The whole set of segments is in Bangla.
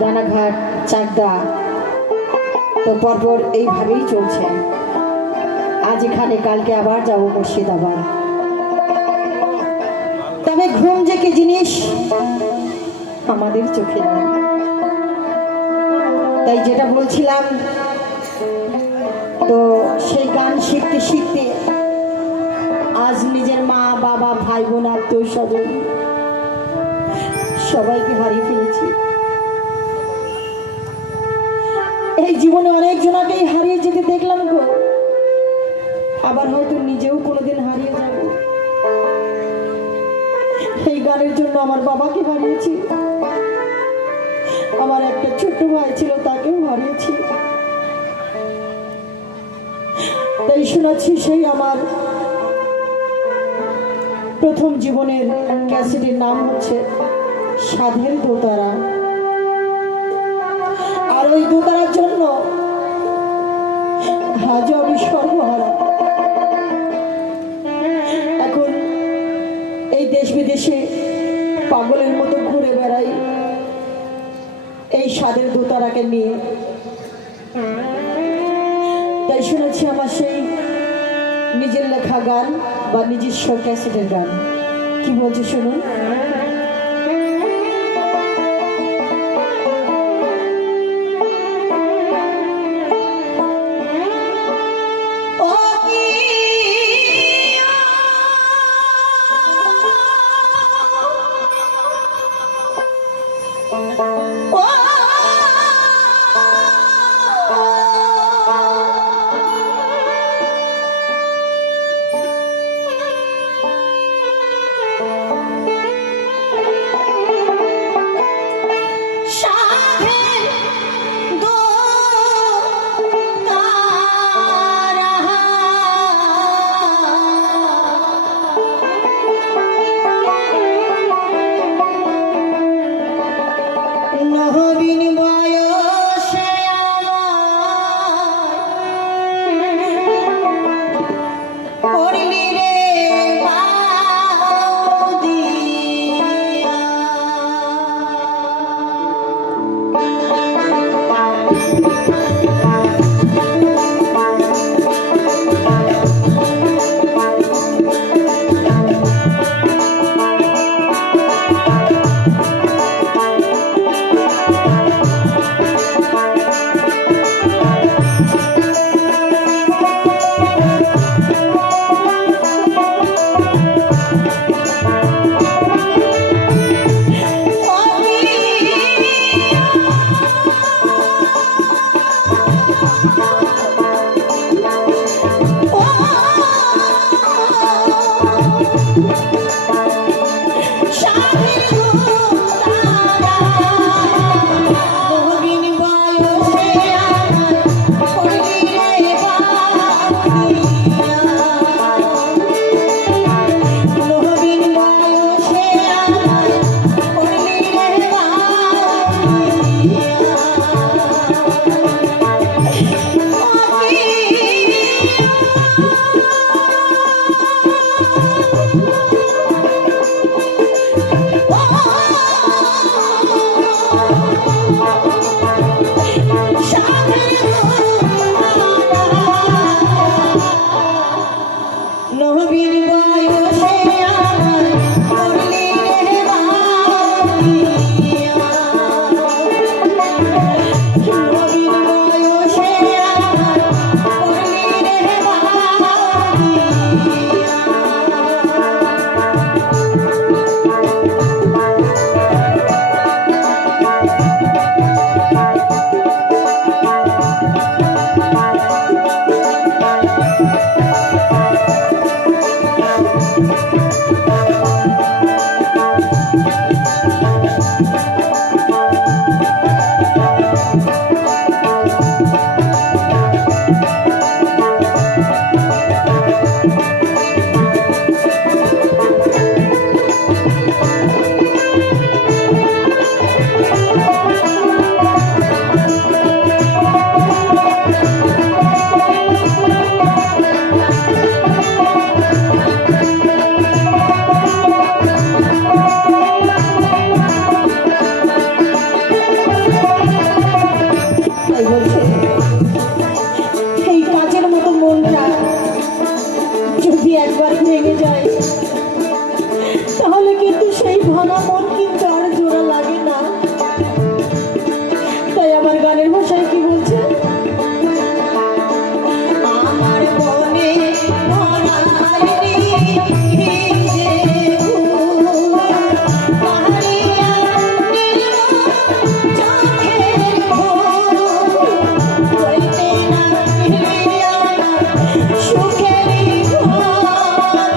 রানাঘাট চাকদা তো পরপর এইভাবেই চলছে। আজ এখানে, কালকে আবার যাবো মুর্শিদাবাদ। তবে ঘুম যে কি জিনিস আমাদের চোখে নেই। তাই যেটা বলছিলাম, তো সেই গান শিখতে শিখতে আজ নিজের মা বাবা ভাই বোন আত্মীয় স্বজন সবাইকে হারিয়ে ফেলেছি। এই জীবনে অনেক জনাকেই হারিয়ে যেতে দেখলাম গো, আবার হয়তো নিজেও কোনোদিন হারিয়ে যাব। এই গানের জন্য আমার বাবাকে হারিয়েছি, আমার একটা ছোট্ট ভাই ছিল তাকেও হারিয়েছি। তাই শোনাচ্ছি সেই আমার প্রথম জীবনের ক্যাসেটের নাম হচ্ছে সাধের দোতারা। আর ওই দোতারার জন্য আজও আমি সর্বহারা। এখন এই দেশ বিদেশে পাগলের মতো ঘুরে বেড়াই এই সাধের দোতারাকে নিয়ে। তাই শুনেছি আমার সেই নিজের লেখা গান বা নিজস্ব ক্যাসেটের গান কি বলছে শুনুন। তাই আমার গানের ভাষায় কি বলছে, আমার মনে ভরায়নি যে ভুল, পাহাড়িয়া নির্মল চোখের ভুল, হইতে না ফিরিয়া সুখেরই ঘর। আমার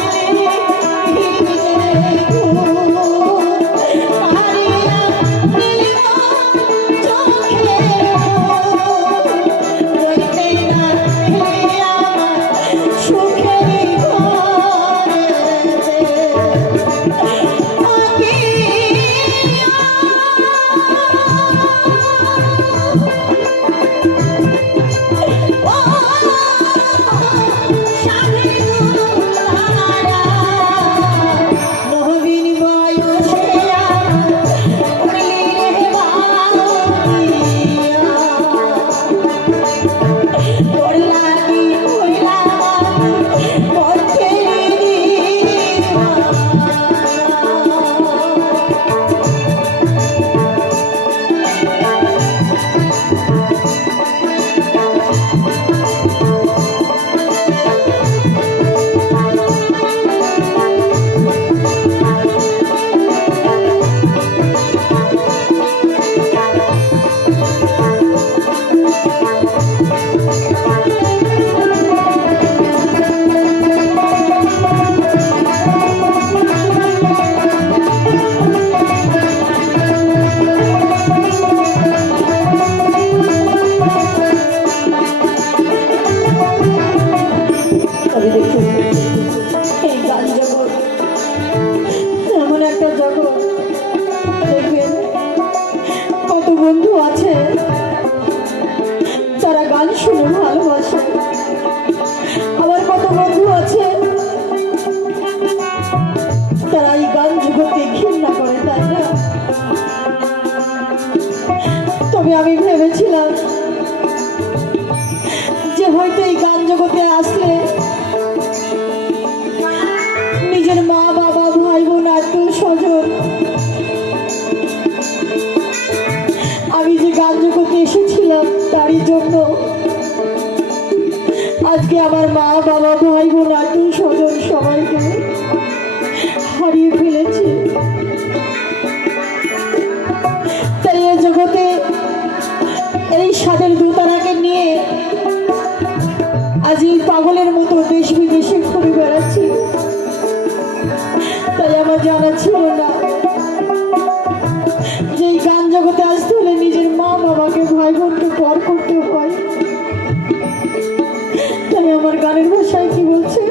মনে ভরায়নি যে ভুল, পাহাড়িয়া নির্মল চোখের ভুল, হইতে না ফিরিয়া সুখেরই ঘরে। নবীন বয়সে উড়লি রে বাউরিয়া, তোর লাগি হইলাম পথের দিওয়ানা। তবে দেখুন, এই গান জগৎ এমন একটা জগৎ, দেখবেন কত বন্ধু আছে যারা গান শুনে ভালোবাসে, আবার কত বন্ধু আছে তারা এই গান জগৎকে ঘৃণা করে, তাই না? তবে আমি ভেবেছিলাম যে হয়তো এই গান জগতে আসলে নিজের মা বাবা ভাই বোন আত্মীয় স্বজন, আমি যে গান জগতে এসেছিলাম তারই জন্য আজকে আমার মা বাবা ভাই বোন আত্মীয় স্বজন সবাইকে হারিয়ে ফেলেছি। তাই এই জগতে এই স্বাদের দোতারাকে নিয়ে আজ এই পাগলের মতো দেশ বিদেশে ঘুরে বেড়াচ্ছি। তাই আমার জানা ছিল না যে এই গান জগতে আসতে হলে নিজের মা বাবাকে ভাই বোনকে পর করতে হয়। তাই আমার গানের ভাষায় কি বলছে,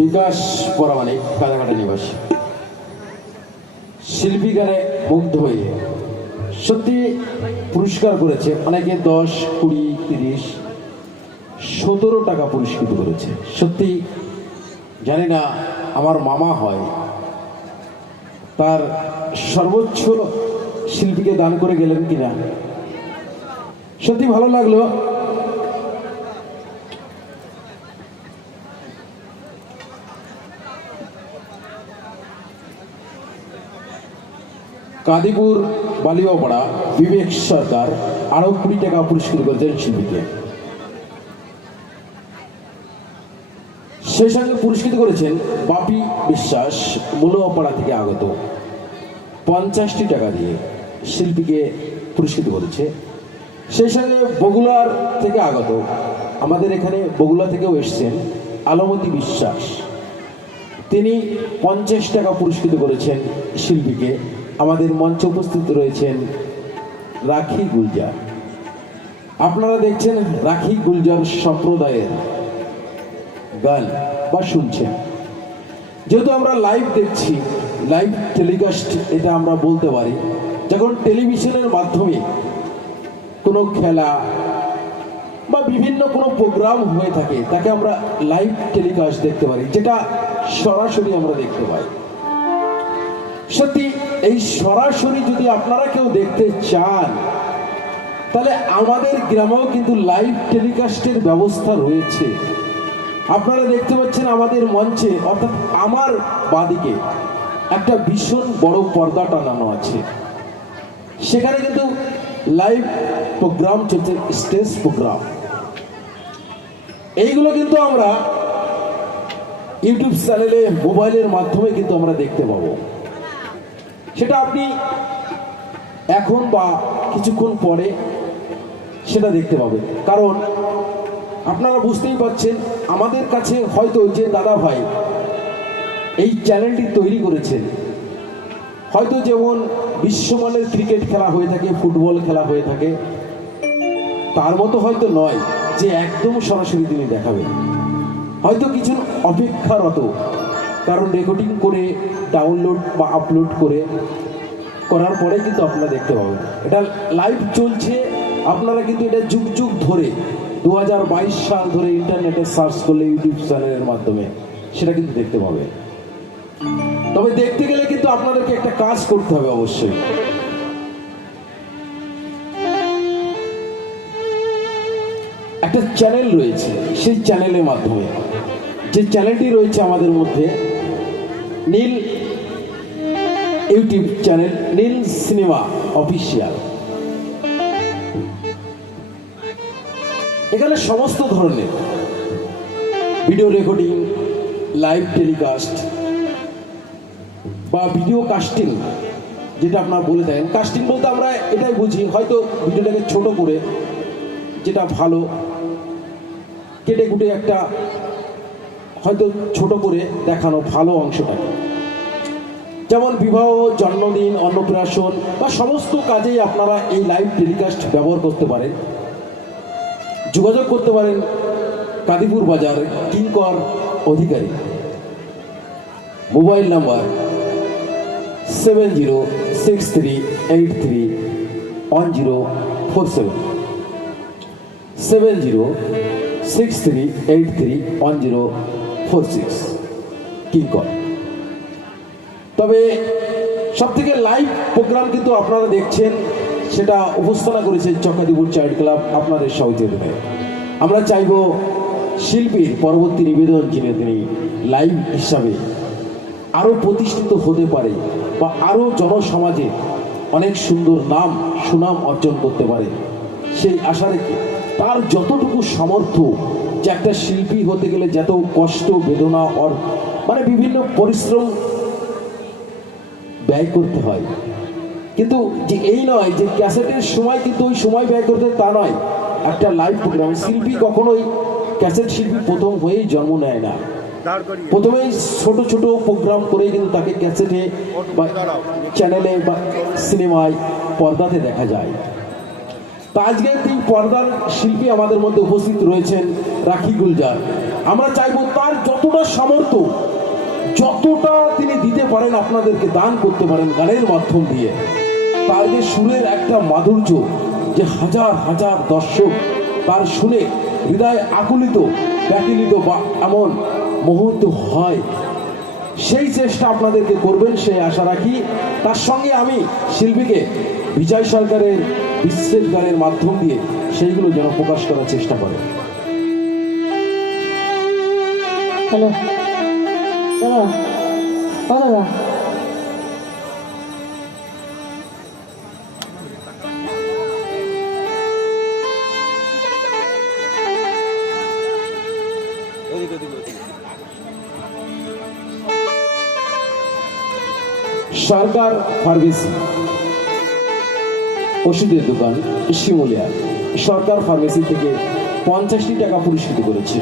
বিকাশ পরামানিক কাদাকাটা নিবাসী শিল্পী গানে মুগ্ধ হয়ে সত্যি পুরস্কার করেছে অনেকে 10, 20, 30, 17 টাকা পুরস্কৃত করেছে। সত্যি জানি না আমার মামা হয় তার সর্বোচ্চ শিল্পীকে দান করে গেলেন কিনা। সত্যি ভালো লাগলো। কাদিপুর বালিয়াপাড়া বিবেক সরকার আরো 20 টাকা পুরস্কৃত করেছেন শিল্পীকে। সেই সঙ্গে পুরস্কৃত করেছেন বাপি বিশ্বাস মুলোয়াপাড়া থেকে আগত 50টি টাকা দিয়ে শিল্পীকে পুরস্কৃত করেছে। সেই সঙ্গে বগুড়ার থেকে আগত আমাদের এখানে বগুড়া থেকেও এসছেন আলমতি বিশ্বাস, তিনি 50 টাকা পুরস্কৃত করেছেন শিল্পীকে। আমাদের মঞ্চে উপস্থিত রয়েছেন রাখি গুলজার। আপনারা দেখছেন রাখি গুলজার সম্প্রদায়ের গান বা শুনছেন। যেহেতু আমরা লাইভ দেখছি, লাইভ টেলিকাস্ট এটা আমরা বলতে পারি। যখন টেলিভিশনের মাধ্যমে কোনো খেলা বা বিভিন্ন কোনো প্রোগ্রাম হয়ে থাকে তাকে আমরা লাইভ টেলিকাস্ট দেখতে পারি, যেটা সরাসরি আমরা দেখতে পাই। সত্যি এই সরাসরি যদি আপনারা কেউ দেখতে চান তাহলে আমাদের গ্রামেও কিন্তু লাইভ টেলিকাস্টের ব্যবস্থা রয়েছে। আপনারা দেখতে পাচ্ছেন আমাদের মঞ্চে অর্থাৎ আমার বাদিকে একটা ভীষণ বড় পর্দা টানানো আছে, সেখানে কিন্তু লাইভ প্রোগ্রাম চলছে, স্টেজ প্রোগ্রাম। এইগুলো কিন্তু আমরা ইউটিউব চ্যানেলে মোবাইলের মাধ্যমে কিন্তু আমরা দেখতে পাবো। সেটা আপনি এখন বা কিছুক্ষণ পরে সেটা দেখতে পাবেন। কারণ আপনারা বুঝতেই পারছেন আমাদের কাছে হয়তো যে দাদা ভাই এই চ্যানেলটি তৈরি করেছেন, হয়তো যেমন বিশ্বমানের ক্রিকেট খেলা হয়ে থাকে, ফুটবল খেলা হয়ে থাকে, তার মতো হয়তো নয় যে একদম সরাসরি তিনি দেখাবেন। হয়তো কিছু অপেক্ষারত, কারণ রেকর্ডিং করে ডাউনলোড বা আপলোড করার পরে কিন্তু আপনারা দেখতে পাবেন। এটা লাইভ চলছে, আপনারা কিন্তু এটা যুগ যুগ ধরে 2022 সাল ধরে ইন্টারনেটে সার্চ করলে ইউটিউব চ্যানেলের মাধ্যমে সেটা কিন্তু দেখতে পাবে। তবে দেখতে গেলে কিন্তু আপনাদেরকে একটা কাজ করতে হবে অবশ্যই। একটা চ্যানেল রয়েছে, সেই চ্যানেলের মাধ্যমে, যে চ্যানেলটি রয়েছে আমাদের মধ্যে নীল ইউটিউব চ্যানেল, নীল সিনেমা অফিসিয়াল। এখানে সমস্ত ধরনের ভিডিও রেকর্ডিং, লাইভ টেলিকাস্ট বা ভিডিও কাস্টিং, যেটা আপনারা বলে থাকেন। কাস্টিং বলতে আমরা এটাই বুঝি, হয়তো ভিডিওটাকে ছোট করে, যেটা ভালো কেটে কুটে একটা হয়তো ছোট করে দেখানো ভালো অংশটাকে। যেমন বিবাহ, জন্মদিন, অন্নপ্রাশন বা সমস্ত কাজেই আপনারা এই লাইভ টেলিকাস্ট ব্যবহার করতে পারেন। যোগাযোগ করতে পারেন কাদিপুর বাজার কিঙ্কর অধিকারী, মোবাইল নাম্বার 7063831047, 7063831046 কিঙ্কর। তবে সব থেকে লাইভ প্রোগ্রাম কিন্তু আপনারা দেখছেন, সেটা উপস্থাপনা করেছে চকাদিপুর চাইল্ড ক্লাব আপনাদের সহযোগিতায়। আমরা চাইব শিল্পীর পরবর্তী নিবেদন যিনি তিনি লাইভ হিসাবে আরও প্রতিষ্ঠিত হতে পারে বা আরও জনসমাজে অনেক সুন্দর নাম সুনাম অর্জন করতে পারে, সেই আশা রেখে তার যতটুকু সামর্থ্য, যে একটা শিল্পী হতে গেলে যত কষ্ট বেদনা মানে বিভিন্ন পরিশ্রম ব্যয় করতে হয়, কিন্তু যে এই নয় যে ক্যাসেটের সময় কিন্তু ওই সময় ব্যয় করতে, তা নয়। একটা লাইভ প্রোগ্রাম শিল্পী কখনোই ক্যাসেট শিল্পী প্রথম হয়েই জন্ম নেয় না। প্রথমেই ছোট ছোট প্রোগ্রাম করেই কিন্তু তাকে ক্যাসেটে বা চ্যানেলে বা সিনেমায় পর্দাতে দেখা যায়। তা আজকে এই পর্দার শিল্পী আমাদের মধ্যে উপস্থিত রয়েছেন রাখি গুলজার। আমরা চাইবো তার যতটা সামর্থ্য, যতটা তিনি দিতে পারেন, আপনাদেরকে দান করতে পারেন গানের মাধ্যম দিয়ে। তার যে সুরের একটা মাধুর্য, যে হাজার হাজার দর্শক তার শুনে হৃদয় আকুলিত, ব্যাকুলিত বা এমন মুহূর্ত হয়, সেই চেষ্টা আপনাদেরকে করবেন সেই আশা রাখি। তার সঙ্গে আমি শিল্পীকে বিজয় সরকারের বিচ্ছেদ গানের মাধ্যম দিয়ে সেইগুলো যেন প্রকাশ করার চেষ্টা করে। হ্যালো দাদা, ও দাদা, সরকার ফার্মেসি ওষুধের দোকান শিমুলিয়া সরকার ফার্মেসি থেকে 50টি টাকা পুরস্কৃত করেছে।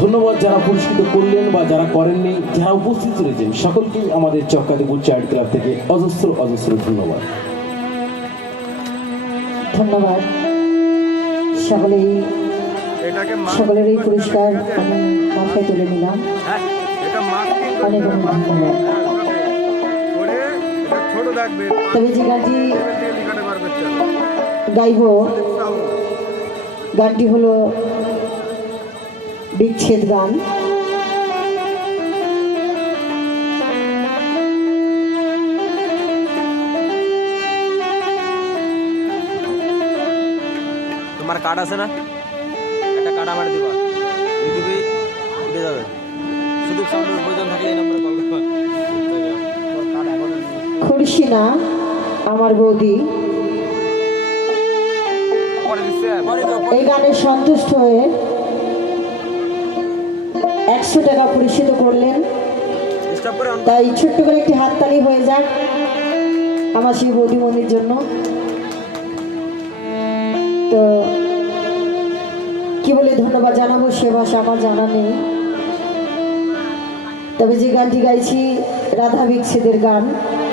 ধন্যবাদ যারা পুরস্কৃত করলেন বা যারা করেননি, যারা উপস্থিত রয়েছেন সকলকেই আমাদের চক্কাদিপুর চাইল্ড ক্লাব থেকে অজস্র অজস্র ধন্যবাদ। ধন্যবাদ। সকলের এই পুরস্কার আমি মাথায় তুলে নিলাম। অনেক অনেক ধন্যবাদ। তবে যে গানটি গাইব, গানটি হলো বিচ্ছেদ গান। তোমার কার্ড আছে না? একটা কার্ড আমার দিবা, ইউটিউবে উঠে যাবে। শুধু সাউন্ডের প্রয়োজন থাকলে এই নম্বরে কল করবা। খুশি না আমার বৌদি এই গানে সন্তুষ্ট হয়ে 100 টাকা পুরস্কৃত করলেন। তাই ছোট্ট করে একটি হাততালি হয়ে যাক আমার সেই বৌদিমণির জন্য। তো কি বলে ধন্যবাদ জানাবো সে ভাষা আমার জানা নেই। তবে যে গানটি গাইছি রাধা বিচ্ছেদের গান,